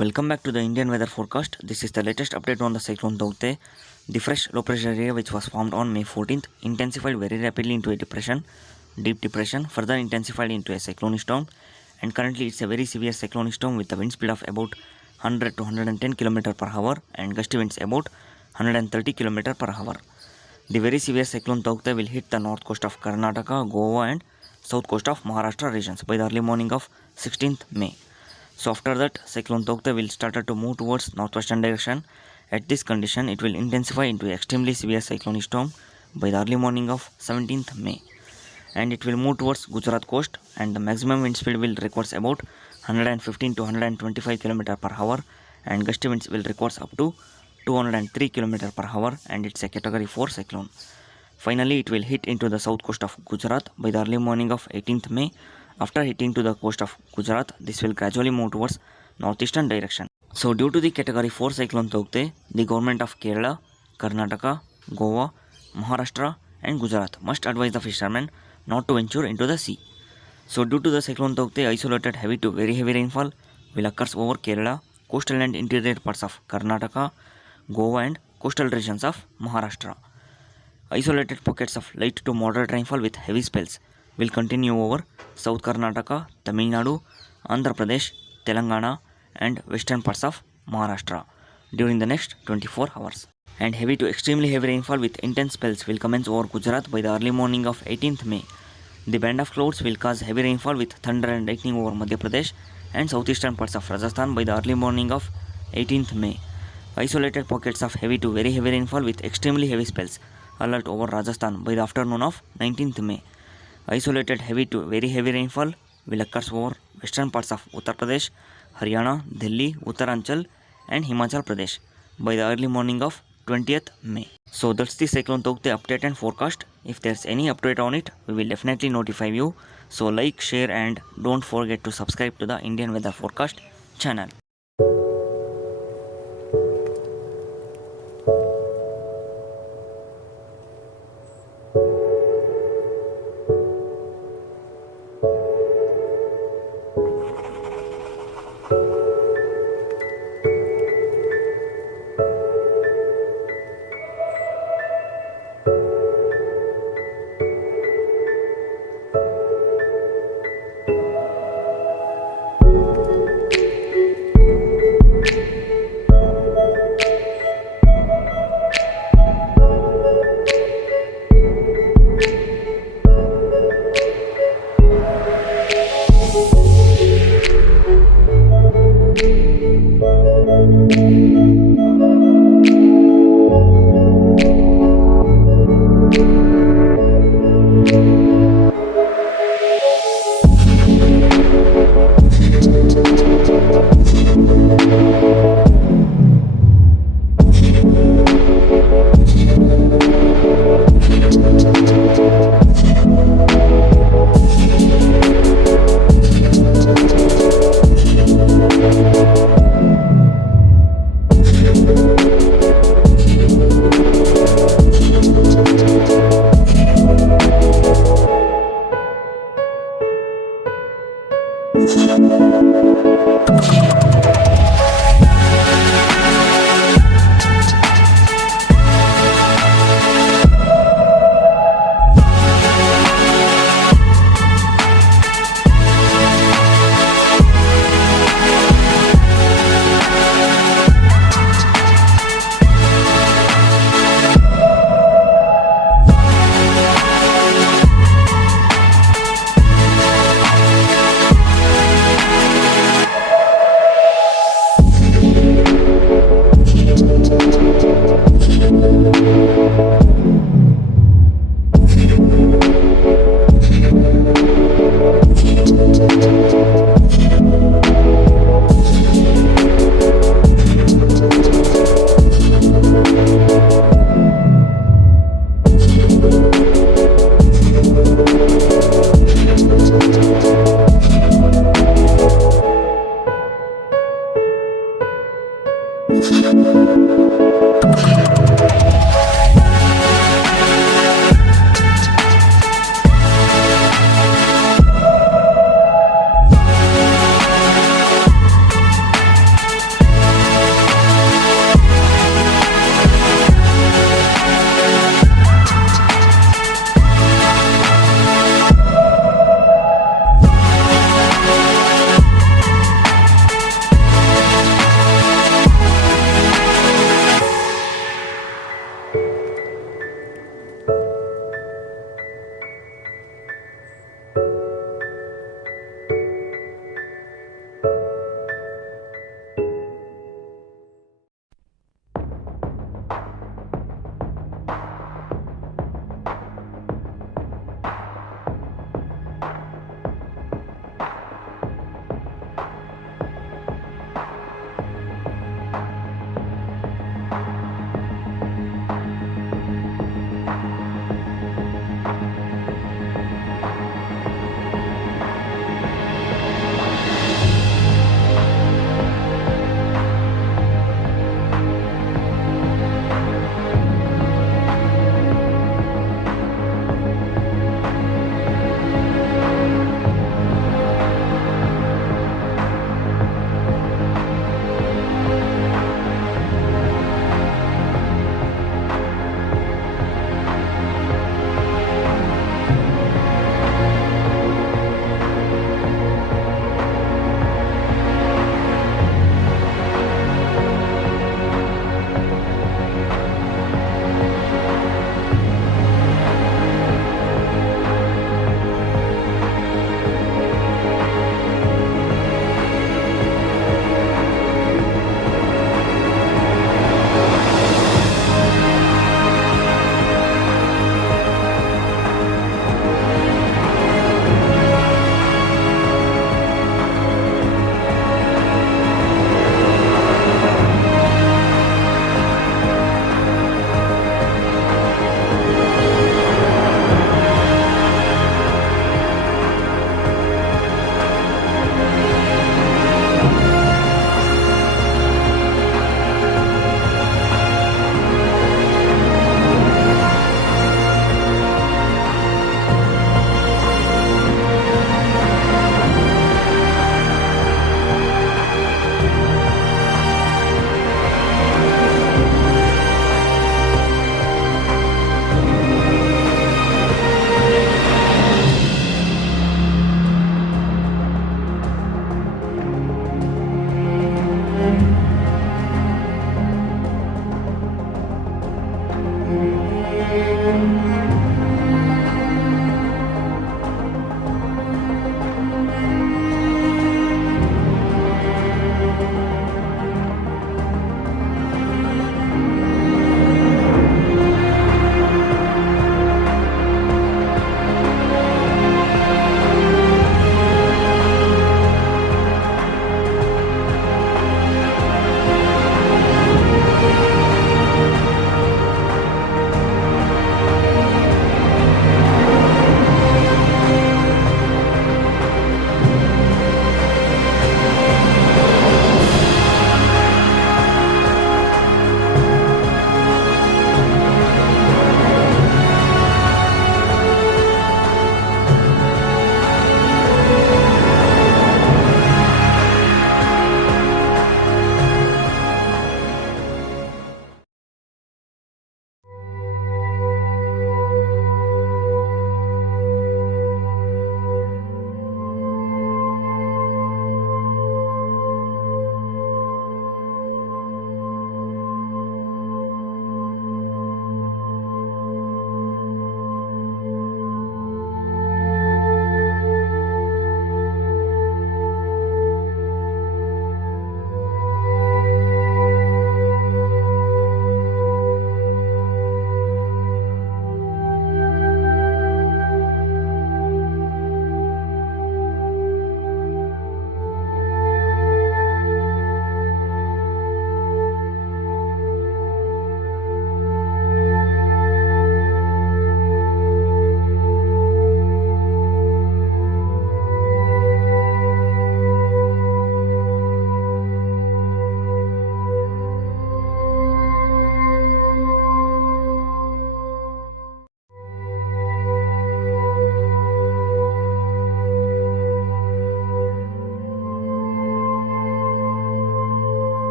Welcome back to the Indian weather forecast. This is the latest update on the cyclone Taukte. The fresh low pressure area which was formed on May 14th intensified very rapidly into a depression, deep depression, further intensified into a cyclonic storm, and currently it's a very severe cyclonic storm with a wind speed of about 100 to 110 km per hour and gusty winds about 130 km per hour. The very severe cyclone Taukte will hit the north coast of Karnataka, Goa and south coast of Maharashtra regions by the early morning of 16th May. So after that, cyclone Taukte will start to move towards northwestern direction. At this condition, it will intensify into extremely severe cyclonic storm by the early morning of 17th May. And it will move towards Gujarat coast, and the maximum wind speed will record about 115 to 125 km per hour and gusty winds will record up to 203 km per hour, and it's a category 4 cyclone. Finally, it will hit into the south coast of Gujarat by the early morning of 18th May. After hitting to the coast of Gujarat, this will gradually move towards northeastern direction. So due to the category 4 cyclone Taukte, the government of Kerala, Karnataka, Goa, Maharashtra and Gujarat must advise the fishermen not to venture into the sea. So due to the cyclone Taukte, isolated heavy to very heavy rainfall will occur over Kerala, coastal and interior parts of Karnataka, Goa and coastal regions of Maharashtra. Isolated pockets of light to moderate rainfall with heavy spells will continue over South Karnataka, Tamil Nadu, Andhra Pradesh, Telangana and western parts of Maharashtra during the next 24 hours. And heavy to extremely heavy rainfall with intense spells will commence over Gujarat by the early morning of 18th May. The band of clouds will cause heavy rainfall with thunder and lightning over Madhya Pradesh and southeastern parts of Rajasthan by the early morning of 18th May. Isolated pockets of heavy to very heavy rainfall with extremely heavy spells alert over Rajasthan by the afternoon of 19th May. Isolated heavy to very heavy rainfall will occur over western parts of Uttar Pradesh, Haryana, Delhi, Uttaranchal and Himachal Pradesh by the early morning of 20th May. So that's the cyclone Taukte update and forecast. If there's any update on it, we will definitely notify you. So like, share and don't forget to subscribe to the Indian weather forecast channel. Thank you.